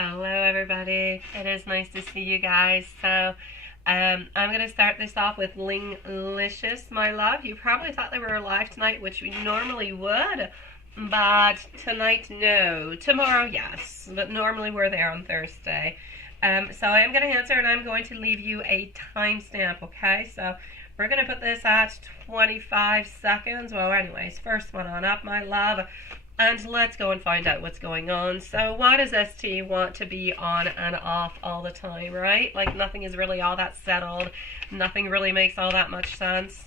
Hello everybody, it is nice to see you guys. So I'm going to start this off with Linglicious, my love. You probably thought they were live tonight, which we normally would, but tonight no. Tomorrow yes, but normally we're there on Thursday. So I am going to answer and I'm going to leave you a timestamp, okay? So we're going to put this at 25 seconds. Well, anyways, first one on up, my love. And let's go and find out what's going on. So why does ST want to be on and off all the time, right? Like nothing is really all that settled. Nothing really makes all that much sense.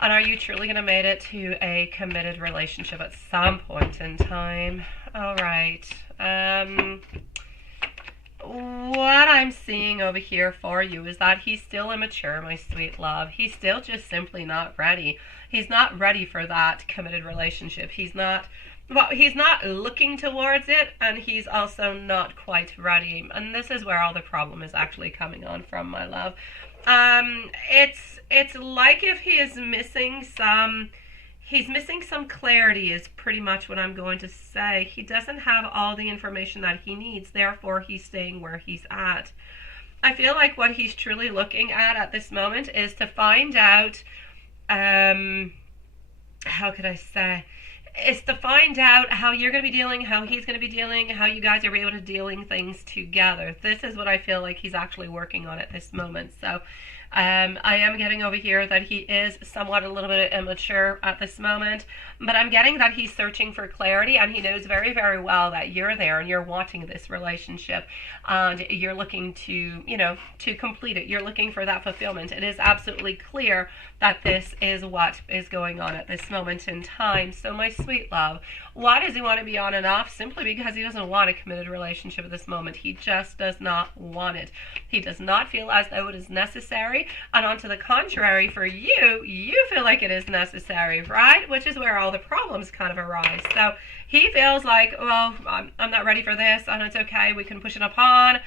And are you truly going to make it to a committed relationship at some point in time? All right. What I'm seeing over here for you is that he's still immature, my sweet love. He's still just simply not ready. He's not ready for that committed relationship. He's not looking towards it, and he's also not quite ready. And this is where all the problem is actually coming on from, my love. It's like if he is missing some... He's missing some clarity is pretty much what I'm going to say. He doesn't have all the information that he needs, therefore he's staying where he's at. I feel like what he's truly looking at this moment is to find out, how could I say, is to find out how you're going to be dealing, how he's going to be dealing, how you guys are able to dealing things together. This is what I feel like he's actually working on at this moment. So I am getting over here that he is somewhat a little bit immature at this moment, but I'm getting that he's searching for clarity, and he knows very, very well that you're there and you're wanting this relationship and you're looking to, to complete it. You're looking for that fulfillment. It is absolutely clear that this is what is going on at this moment in time. So my sweet love, why does he want to be on and off? Simply because he doesn't want a committed relationship at this moment. He just does not want it. He does not feel as though it is necessary. And on to the contrary, for you, you feel like it is necessary, right? Which is where all the problems kind of arise. So he feels like, well, I'm not ready for this, and it's okay, we can push it upon.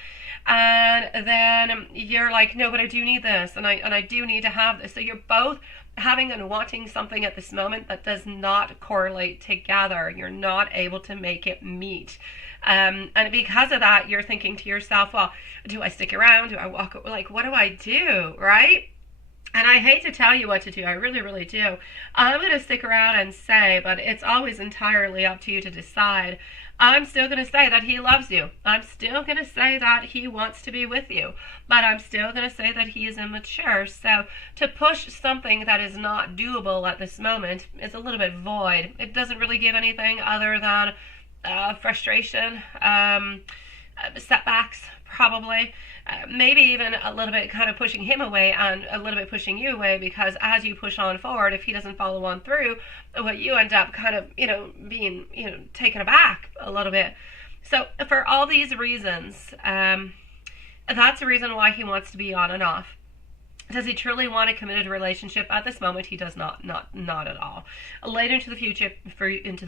And then you're like, no, but I do need this, and I do need to have this. So you're both having and wanting something at this moment that does not correlate together. You're not able to make it meet. And because of that, you're thinking to yourself, well, do I stick around? Do I walk? Like, what do I do? Right? And I hate to tell you what to do. I really, really do. I'm going to stick around and say, but it's always entirely up to you to decide. I'm still going to say that he loves you. I'm still going to say that he wants to be with you. But I'm still going to say that he is immature. So to push something that is not doable at this moment is a little bit void. It doesn't really give anything other than frustration, setbacks, probably. Maybe even a little bit kind of pushing him away and a little bit pushing you away, because as you push on forward, if he doesn't follow on through, what you end up kind of, being, taken aback a little bit. So for all these reasons, that's the reason why he wants to be on and off. Does he truly want a committed relationship? At this moment, he does not at all. Later into the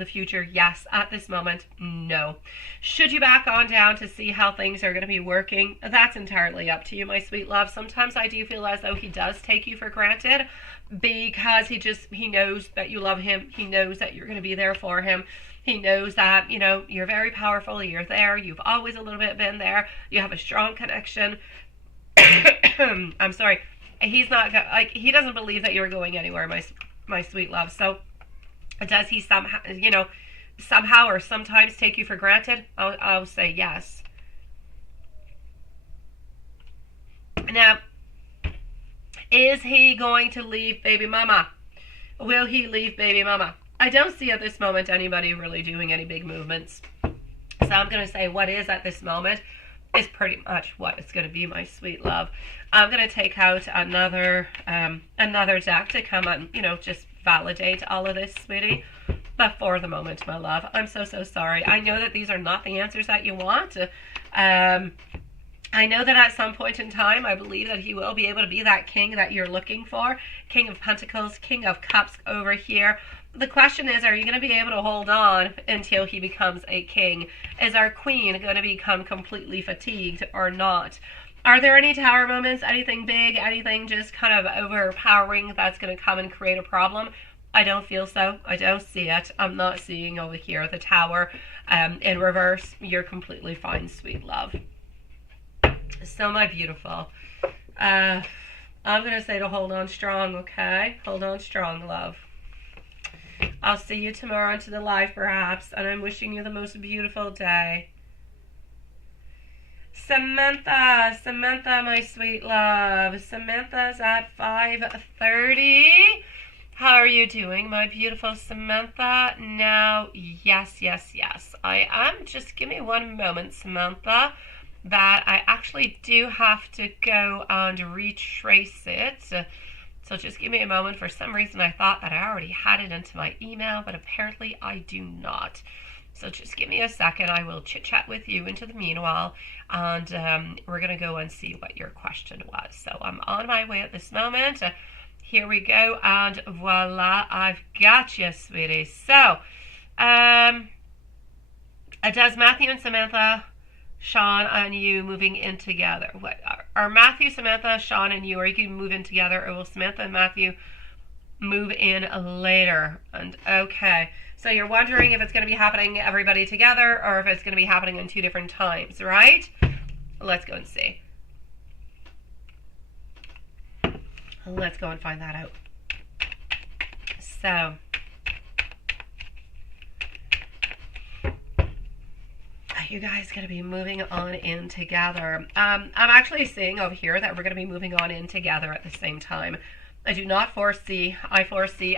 future, yes. At this moment, no. Should you back on down to see how things are going to be working? That's entirely up to you, my sweet love. Sometimes I do feel as though he does take you for granted, because he knows that you love him. He knows that you're going to be there for him. He knows that, you're very powerful. You're there. You've always a little bit been there. You have a strong connection. I'm sorry. He's not he doesn't believe that you're going anywhere, my sweet love. So does he somehow or sometimes take you for granted? I'll say yes. Now, is he going to leave baby mama? Will he leave baby mama? I don't see at this moment anybody really doing any big movements. So I'm going to say what is at this moment is pretty much what it's going to be, my sweet love. I'm going to take out another deck to come and, just validate all of this, sweetie. But for the moment, my love, I'm so sorry. I know that these are not the answers that you want. I know that at some point in time, I believe that he will be able to be that king that you're looking for. King of Pentacles, King of Cups over here. The question is, are you going to be able to hold on until he becomes a king? Is our queen going to become completely fatigued or not? Are there any tower moments, anything big, anything just kind of overpowering that's going to come and create a problem? I don't feel so. I don't see it. I'm not seeing over here the Tower in reverse. You're completely fine, sweet love. So, my beautiful, I'm going to say to hold on strong, okay? Hold on strong, love. I'll see you tomorrow into the live, perhaps, and I'm wishing you the most beautiful day. Samantha, my sweet love. Samantha's at 5:30. How are you doing, my beautiful Samantha? Now, yes. I am. Just give me one moment, Samantha, that I actually do have to go and retrace it. So just give me a moment. For some reason, I thought that I already had it into my email, but apparently I do not. So just give me a second. I will chit-chat with you into the meanwhile, and we're going to go and see what your question was. So I'm on my way at this moment. Here we go, and voila, I've got you, sweetie. So, does Matthew and Samantha, Sean and you moving in together? What are Matthew, Samantha, Sean and you, are you going to move in together, or will Samantha and Matthew move in later? And okay, so you're wondering if it's going to be happening everybody together, or if it's going to be happening in 2 different times, right? Let's go and see. Let's go and find that out. So, you guys going to be moving on in together. I'm actually seeing over here that we're going to be moving on in together at the same time. I foresee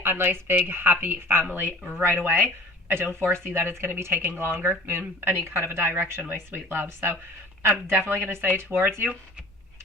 a nice big happy family right away. I don't foresee that it's going to be taking longer in any kind of a direction, my sweet love. So I'm definitely going to say towards you,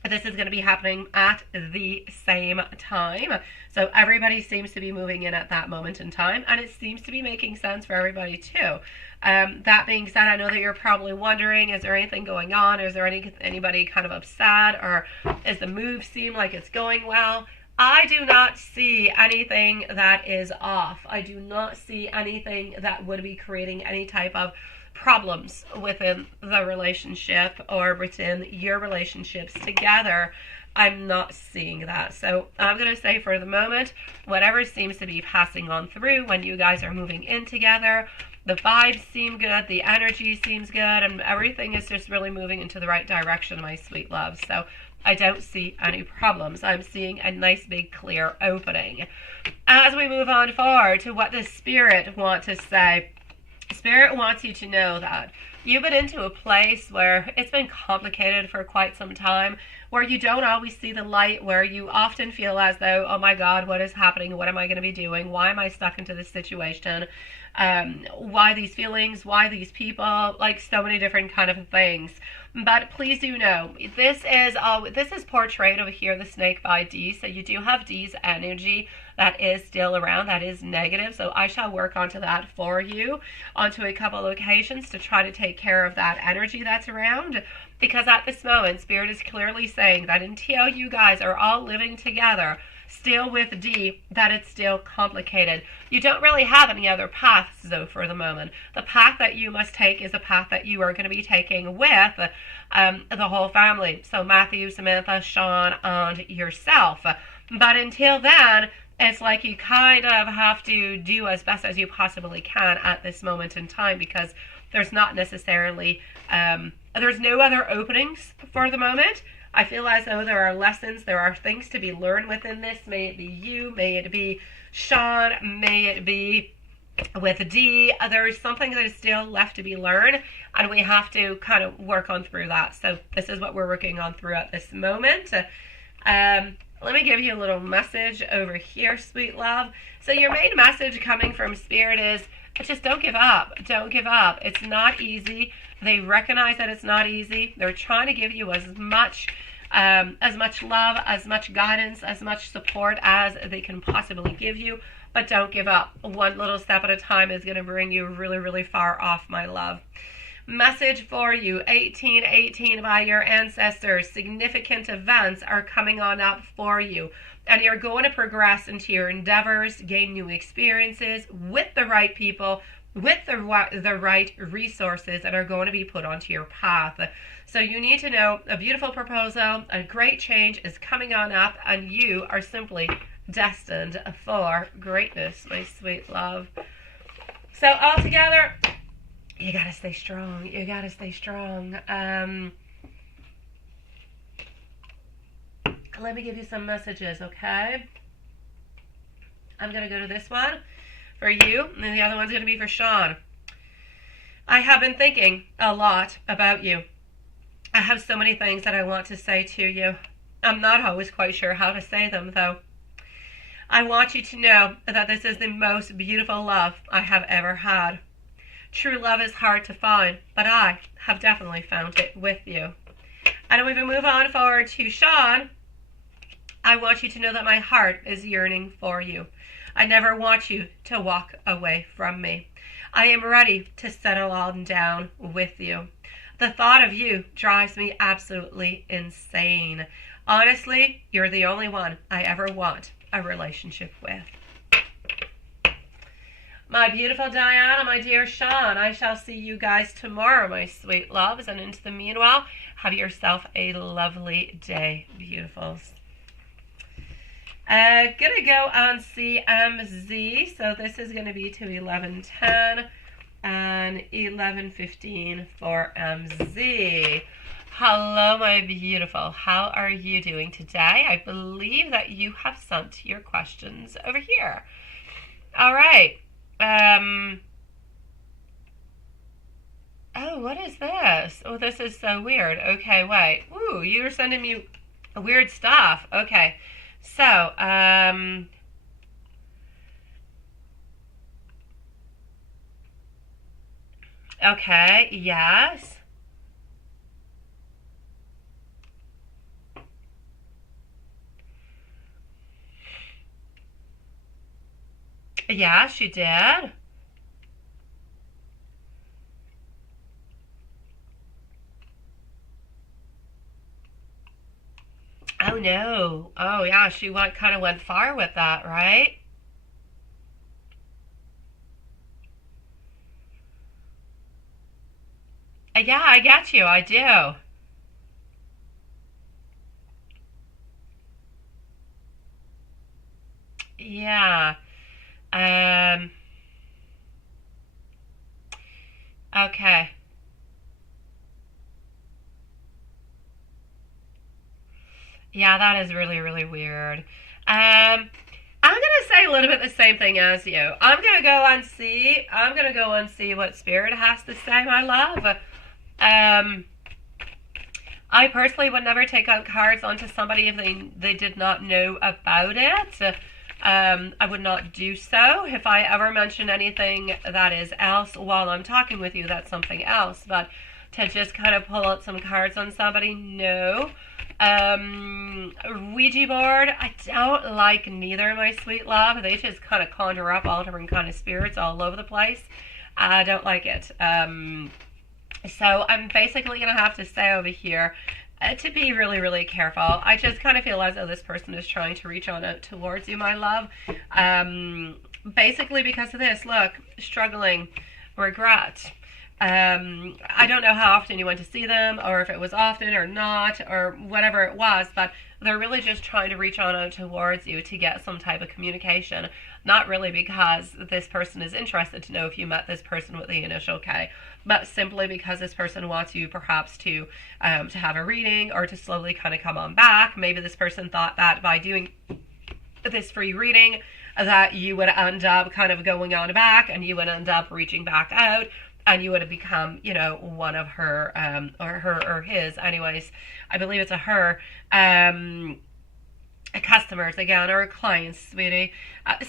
this is going to be happening at the same time. So everybody seems to be moving in at that moment in time, and it seems to be making sense for everybody too. That being said, I know that you're probably wondering, is there anything going on? Is there anybody kind of upset, or does the move seem like it's going well? I do not see anything that is off. I do not see anything that would be creating any type of problems within the relationship or within your relationships together. I'm not seeing that. So I'm going to say, for the moment, whatever seems to be passing on through when you guys are moving in together, the vibes seem good, the energy seems good, and everything is just really moving into the right direction, my sweet love. So I don't see any problems. I'm seeing a nice big clear opening. As we move on forward to what the Spirit wants to say, Spirit wants you to know that you've been into a place where it's been complicated for quite some time, where you don't always see the light, where you often feel as though, oh my God, what is happening? What am I going to be doing? Why am I stuck into this situation? Why these feelings? Why these people? Like so many different kind of things. But please do know, this is portrayed over here, the snake by D. So you do have D's energy that is still around, that is negative. So I shall work onto that for you onto a couple of occasions to try to take care of that energy that's around. Because at this moment, Spirit is clearly saying that until you guys are all living together, still with D, that it's still complicated. You don't really have any other paths, though, for the moment. The path that you must take is a path that you are going to be taking with the whole family. So Matthew, Samantha, Sean, and yourself. But until then, it's like you kind of have to do as best as you possibly can at this moment in time, because there's not necessarily, there's no other openings for the moment. I feel as though there are lessons, there are things to be learned within this. May it be you, may it be Sean, may it be with D. There is something that is still left to be learned, and we have to kind of work on through that. So this is what we're working on through at this moment. Let me give you a little message over here, sweet love. So your main message coming from Spirit is, just don't give up. Don't give up. It's not easy. They recognize that it's not easy. They're trying to give you as much love, as much guidance, as much support as they can possibly give you. But don't give up. One little step at a time is going to bring you really, really far off, my love. Message for you, 1818 by your ancestors. Significant events are coming on up for you, and you're going to progress into your endeavors, gain new experiences with the right people, with the right resources that are going to be put onto your path. So you need to know, a beautiful proposal, a great change is coming on up, and you are simply destined for greatness, my sweet love. So altogether, you gotta stay strong. You gotta stay strong. Let me give you some messages, okay? I'm gonna go to this one for you, and then the other one's gonna be for Sean. I have been thinking a lot about you. I have so many things that I want to say to you. I'm not always quite sure how to say them, though. I want you to know that this is the most beautiful love I have ever had. True love is hard to find, but I have definitely found it with you. And when we move on forward to Sean, I want you to know that my heart is yearning for you. I never want you to walk away from me. I am ready to settle on down with you. The thought of you drives me absolutely insane. Honestly, you're the only one I ever want a relationship with. My beautiful Diana, my dear Sean, I shall see you guys tomorrow, my sweet loves. And into the meanwhile, have yourself a lovely day, beautifuls. Gonna go on CMZ. So this is gonna be to 11:10 and 11:15 for MZ. Hello, my beautiful. How are you doing today? I believe that you have sent your questions over here. All right. Oh, what is this? Oh, this is so weird. Okay, wait. Ooh, you're sending me weird stuff. Okay. So, okay, yes. Yes, you did. Oh no. Oh yeah, she kind of went far with that, right? Yeah, I get you. I do. Yeah. Um. Okay. Yeah, that is really, really weird. I'm gonna say a little bit the same thing as you. I'm gonna go and see what Spirit has to say, my love. Um, I personally would never take out cards onto somebody if they did not know about it. I would not do so. If I ever mention anything that is else while I'm talking with you, that's something else. But to just kind of pull out some cards on somebody, no. Ouija board, I don't like neither, my sweet love. They just kind of conjure up all different kind of spirits all over the place. I don't like it. So I'm basically going to have to say over here to be really, really careful. I just kind of feel as though this person is trying to reach on out towards you, my love. Basically because of this, look, struggling, regret. I don't know how often you went to see them, or if it was often or not, or whatever it was, but they're really just trying to reach on out towards you to get some type of communication. Not really because this person is interested to know if you met this person with the initial K, but simply because this person wants you perhaps to have a reading or to slowly kind of come on back. Maybe this person thought that by doing this free reading that you would end up kind of going on back and you would end up reaching back out and you would have become, you know, one of her or his, anyways, I believe it's a her, customers again, or clients, sweetie.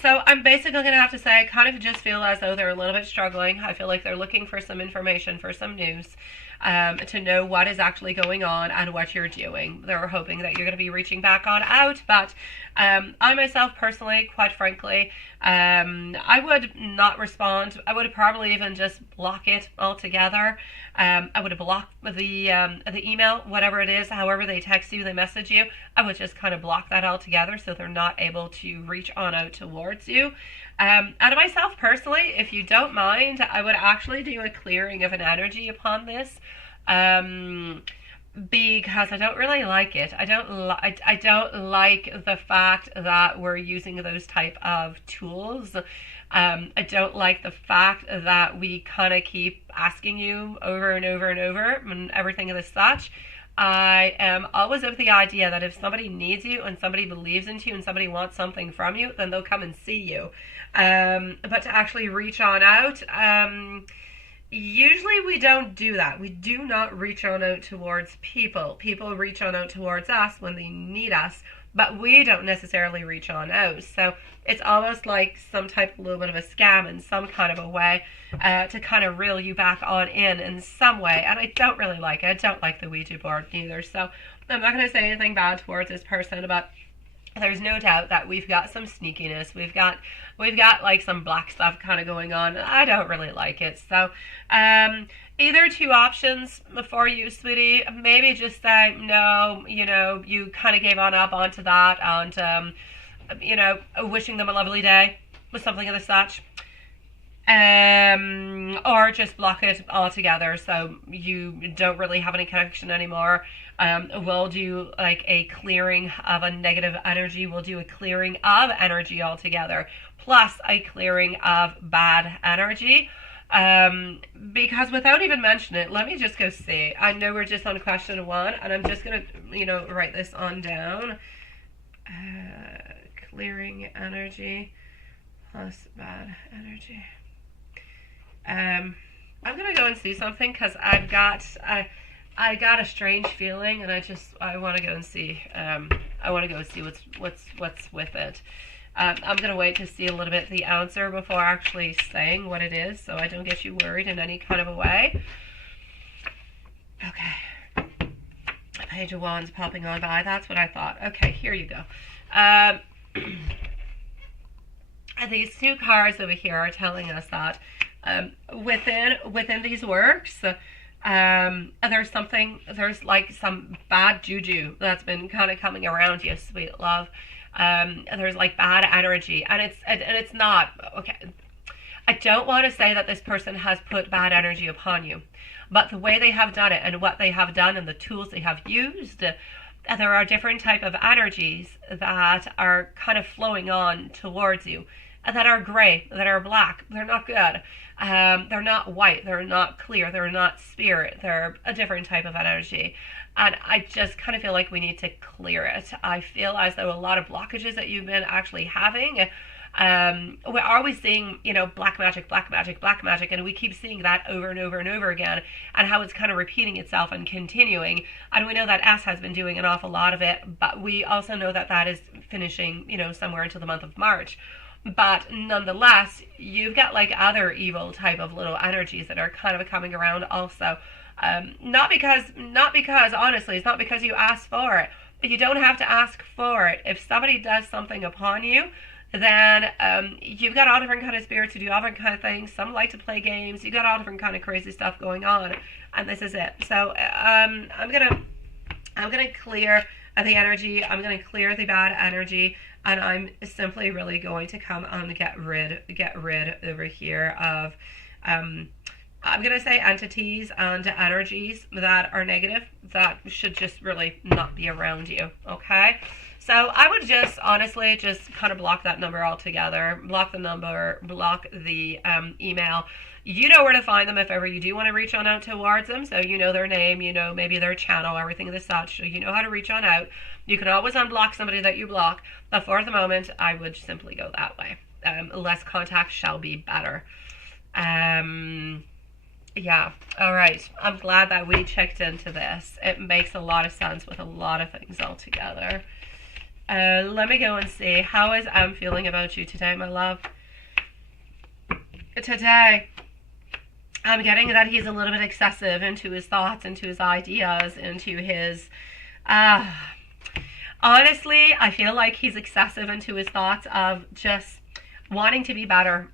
So I'm basically going to have to say I kind of just feel as though they're a little bit struggling. I feel like they're looking for some information, for some news, to know what is actually going on and what you're doing. They're hoping that you're going to be reaching back on out, but I myself personally, quite frankly, I would not respond. I would probably even just block it altogether. I would block the email, whatever it is, however they text you, they message you. I would just kind of block that altogether so they're not able to reach on out towards you. And myself personally, if you don't mind, I would actually do a clearing of an energy upon this. because I don't really like it. I don't like the fact that we're using those type of tools. I don't like the fact that we kind of keep asking you over and over and over and everything as such. I am always of the idea that if somebody needs you and somebody believes into you and somebody wants something from you, then they'll come and see you. But to actually reach on out, usually we don't do that. We do not reach on out towards people. People reach on out towards us when they need us, but we don't necessarily reach on out. So it's almost like some type of little bit of a scam in some kind of a way, to kind of reel you back on in some way. And I don't really like it. I don't like the Ouija board either. So I'm not going to say anything bad towards this person, but there's no doubt that we've got some sneakiness. We've got like some black stuff kind of going on. I don't really like it. So either two options for you, sweetie. Maybe just say no, you kind of gave on up onto that, and wishing them a lovely day with something of the such. Or just block it altogether so you don't really have any connection anymore. We'll do like a clearing of a negative energy. We'll do a clearing of energy altogether, plus a clearing of bad energy. Because without even mentioning it, let me just go see. I know we're just on question 1, and I'm just going to, write this on down. Clearing energy plus bad energy. I'm gonna go and see something because I got a strange feeling, and I want to go and see. I want to go see what's with it. I'm gonna wait to see a little bit the answer before actually saying what it is, so I don't get you worried in any kind of a way. Okay, Page of Wands popping on by. That's what I thought. Okay, here you go. These two cards over here are telling us that within these works, there's like some bad juju that's been kind of coming around you, sweet love. There's like bad energy, and it's not okay. I don't want to say that this person has put bad energy upon you, but the way they have done it and what they have done and the tools they have used, there are different type of energies that are kind of flowing on towards you, that are gray, that are black. They're not good. They're not white. They're not clear. They're not spirit. They're a different type of energy. And I just kind of feel like we need to clear it. I feel as though a lot of blockages that you've been actually having, we're always seeing, black magic, black magic, black magic, and we keep seeing that over and over and over again, and how it's kind of repeating itself and continuing. And we know that S has been doing an awful lot of it, but we also know that that is finishing, somewhere until the month of March. But nonetheless, you've got like other evil type of little energies that are kind of coming around also. Not because honestly, it's not because you asked for it. But you don't have to ask for it. If somebody does something upon you, then you've got all different kind of spirits who do all different kind of things. Some like to play games. You've got all different kind of crazy stuff going on, and this is it. So I'm gonna clear the energy. I'm gonna clear the bad energy. And I'm simply really going to come and get rid over here of, I'm going to say entities and energies that are negative, that should just really not be around you, okay? So I would just, honestly, just kind of block that number altogether, block the number, block the email. You know where to find them if ever you do want to reach on out towards them. So you know their name, maybe their channel, everything of the such. So you know how to reach on out. You can always unblock somebody that you block. But for the moment, I would simply go that way. Less contact shall be better. Yeah. All right. I'm glad that we checked into this. It makes a lot of sense with a lot of things altogether. Let me go and see. How is I'm feeling about you today, my love? Today, I'm getting that he's a little bit excessive into his thoughts, into his ideas, into his... honestly, I feel like he's excessive into his thoughts of just wanting to be better,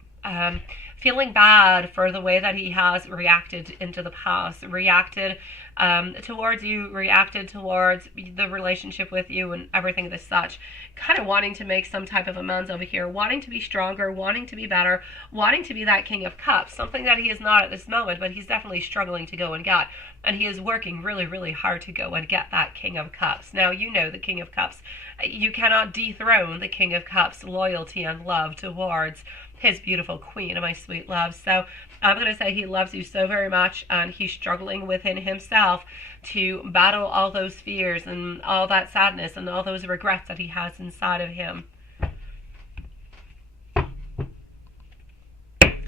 feeling bad for the way that he has reacted into the past, reacted towards you, reacted towards the relationship with you and everything as such, kind of wanting to make some type of amends over here, wanting to be stronger, wanting to be better, wanting to be that King of Cups, something that he is not at this moment, but he's definitely struggling to go and get. And he is working really, really hard to go and get that King of Cups. Now, you know the King of Cups. You cannot dethrone the King of Cups' loyalty and love towards his beautiful queen, my sweet love. So I'm going to say he loves you so very much, and he's struggling within himself to battle all those fears and all that sadness and all those regrets that he has inside of him.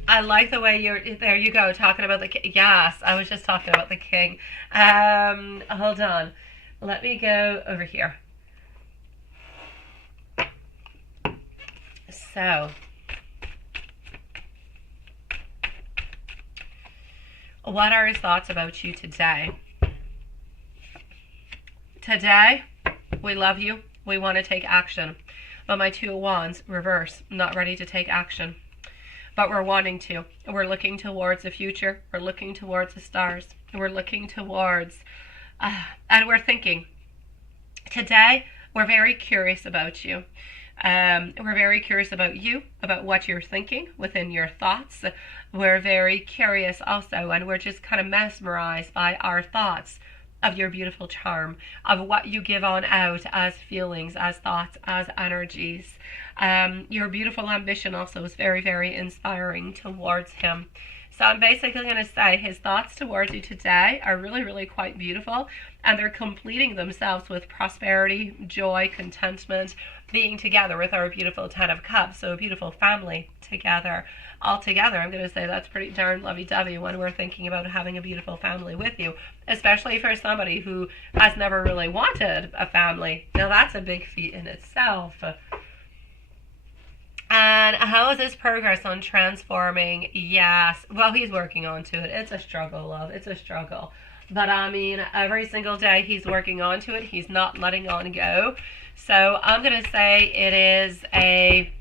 I like the way there you go, talking about the king. Yes, I was just talking about the king. Hold on. Let me go over here. So, what are his thoughts about you today? Today, we love you. We want to take action. But my Two of Wands, reverse, not ready to take action. But we're wanting to. We're looking towards the future. We're looking towards the stars. We're looking towards, and we're thinking. Today, we're very curious about you. We're very curious about you, about what you're thinking within your thoughts. We're very curious also, and we're just kind of mesmerized by our thoughts of your beautiful charm, of what you give on out as feelings, as thoughts, as energies. Your beautiful ambition also is very, very inspiring towards him. So I'm basically going to say his thoughts towards you today are really, really quite beautiful, and they're completing themselves with prosperity, joy, contentment, being together with our beautiful Ten of Cups, so a beautiful family together. All together, I'm going to say that's pretty darn lovey-dovey when we're thinking about having a beautiful family with you, especially for somebody who has never really wanted a family. Now that's a big feat in itself. And how is his progress on transforming? Yes. Well, he's working on to it. It's a struggle, love. It's a struggle. But I mean, every single day he's working on to it. He's not letting on go. So I'm going to say it is a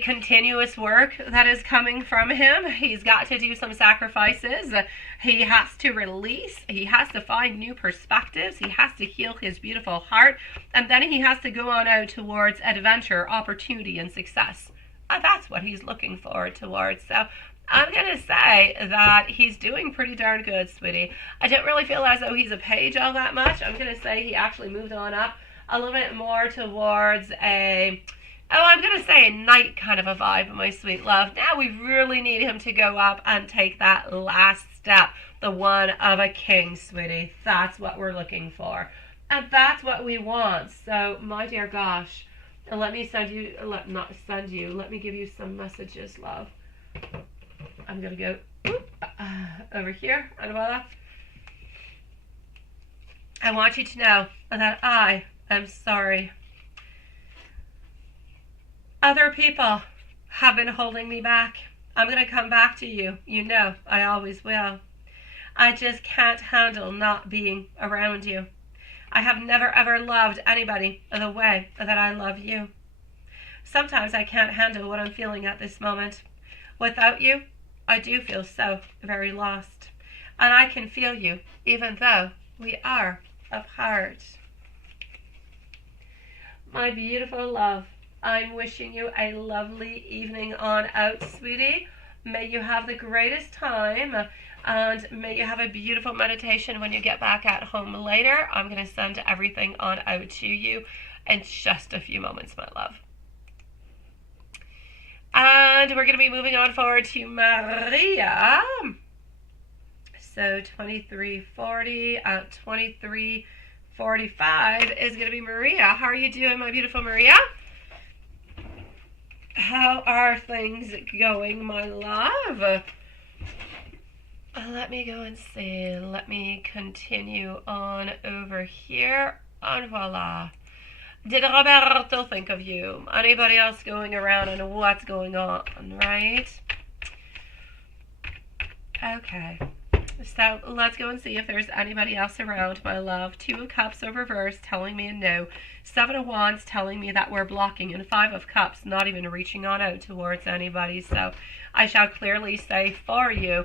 continuous work that is coming from him. He's got to do some sacrifices. He has to release. He has to find new perspectives. He has to heal his beautiful heart. And then he has to go on out towards adventure, opportunity, and success. That's what he's looking forward towards. So I'm going to say that he's doing pretty darn good, sweetie. I don't really feel as though he's a page all that much. I'm going to say he actually moved on up a little bit more towards I'm going to say a knight kind of a vibe, my sweet love. Now we really need him to go up and take that last step, the one of a king, sweetie. That's what we're looking for. And that's what we want. So, my dear gosh, let me send you, let me give you some messages, love. I'm going to go over here, and voila. I want you to know that I am sorry. Other people have been holding me back. I'm going to come back to you. You know, I always will. I just can't handle not being around you. I have never ever loved anybody the way that I love you. Sometimes I can't handle what I'm feeling at this moment. Without you, I do feel so very lost. And I can feel you, even though we are apart. My beautiful love, I'm wishing you a lovely evening on out, sweetie. May you have the greatest time, and may you have a beautiful meditation when you get back at home later. I'm going to send everything on out to you in just a few moments, my love. And we're going to be moving on forward to Maria. So 2340 at 2345 is going to be Maria. How are you doing, my beautiful Maria? How are things going, my love? Let me go and see. Let me continue on over here. And voila. Did Roberto think of you? Anybody else going around and what's going on, right? Okay. So let's go and see if there's anybody else around, my love. Two of Cups are reversed, telling me a no. Seven of Wands telling me that we're blocking. And Five of Cups not even reaching on out towards anybody. So I shall clearly say for you,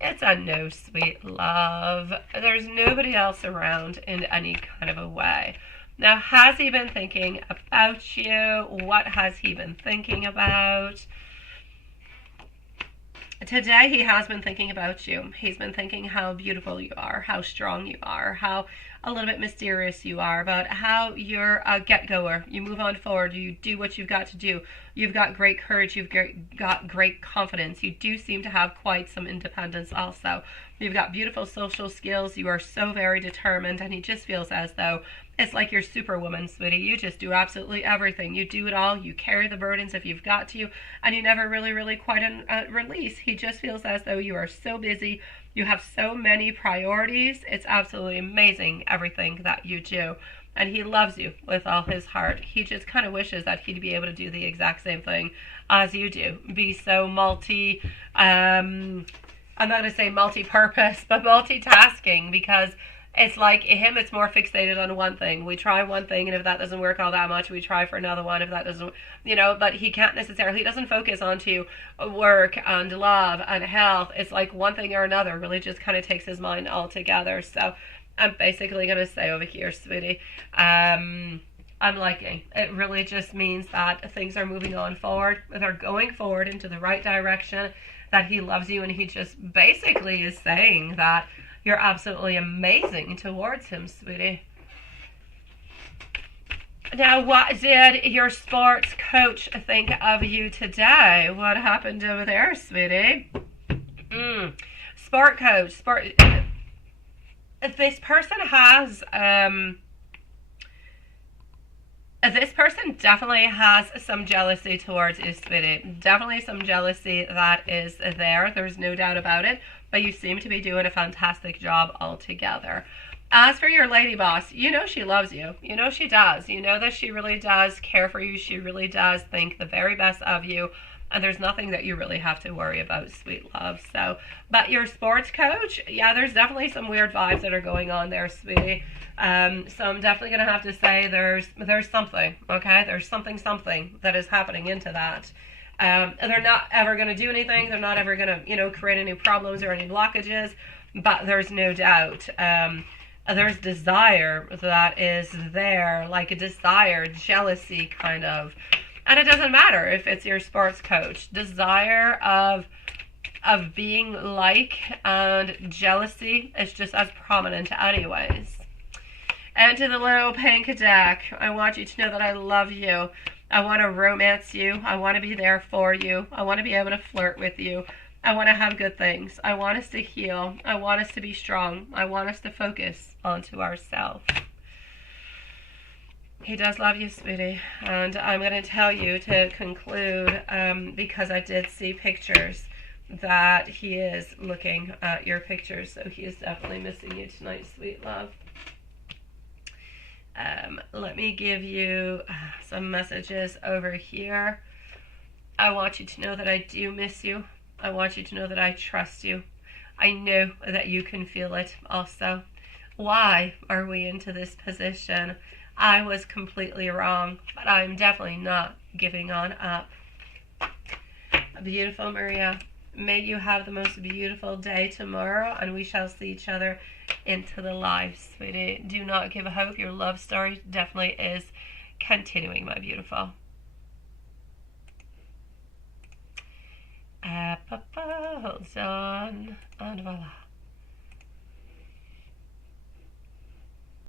It's a no, sweet love. There's nobody else around in any kind of a way. Now, has he been thinking about you? What has he been thinking about? Today, he has been thinking about you. He's been thinking how beautiful you are, how strong you are, how a little bit mysterious you are, about how you're a get-goer. You move on forward. You do what you've got to do. You've got great courage. You've got great confidence. You do seem to have quite some independence also. You've got beautiful social skills. You are so very determined, and he just feels as though it's like you're superwoman, sweetie. You just do absolutely everything. You do it all. You carry the burdens if you've got to, and you never really quite release. He just feels as though you are so busy. You have so many priorities. It's absolutely amazing, everything that you do. And he loves you with all his heart. He just kind of wishes that he'd be able to do the exact same thing as you do. Be so I'm not going to say multi-purpose, but multitasking, because it's like him, it's more fixated on one thing. We try one thing, and if that doesn't work all that much, we try for another one. If that doesn't, but he can't necessarily, he doesn't focus onto work and love and health. It's like one thing or another really just kind of takes his mind altogether. So I'm basically going to say over here, sweetie, I'm liking. It really just means that things are moving on forward. They're going forward into the right direction, that he loves you, and he just basically is saying that you're absolutely amazing towards him, sweetie. Now, what did your sports coach think of you today? What happened over there, sweetie? Sport coach. This person has... This person definitely has some jealousy towards you, sweetie. Definitely some jealousy that is there. There's no doubt about it. But you seem to be doing a fantastic job altogether. As for your lady boss, you know she loves you. You know she does. You know that she really does care for you. She really does think the very best of you. And there's nothing that you really have to worry about, sweet love. So, but your sports coach, yeah, there's definitely some weird vibes that are going on there, sweetie. So I'm definitely going to have to say there's something, okay? There's something that is happening into that. They're not ever going to do anything. They're not ever going to, create any problems or any blockages. But there's no doubt. There's desire that is there, like a desire, jealousy kind of. And it doesn't matter if it's your sports coach. Desire of being like and jealousy is just as prominent anyways. And to the little pink deck, I want you to know that I love you. I want to romance you. I want to be there for you. I want to be able to flirt with you. I want to have good things. I want us to heal. I want us to be strong. I want us to focus onto ourselves. He does love you, sweetie. And I'm going to tell you to conclude, because I did see pictures, that he is looking at your pictures. So he is definitely missing you tonight, sweet love. Let me give you some messages over here. I want you to know that I do miss you. I want you to know that I trust you. I know that you can feel it also. Why are we into this position? I was completely wrong, but I'm definitely not giving on up. Beautiful Maria, may you have the most beautiful day tomorrow, and we shall see each other into the light, sweetie. Do not give hope. Your love story definitely is continuing, my beautiful. Hold on, and voila.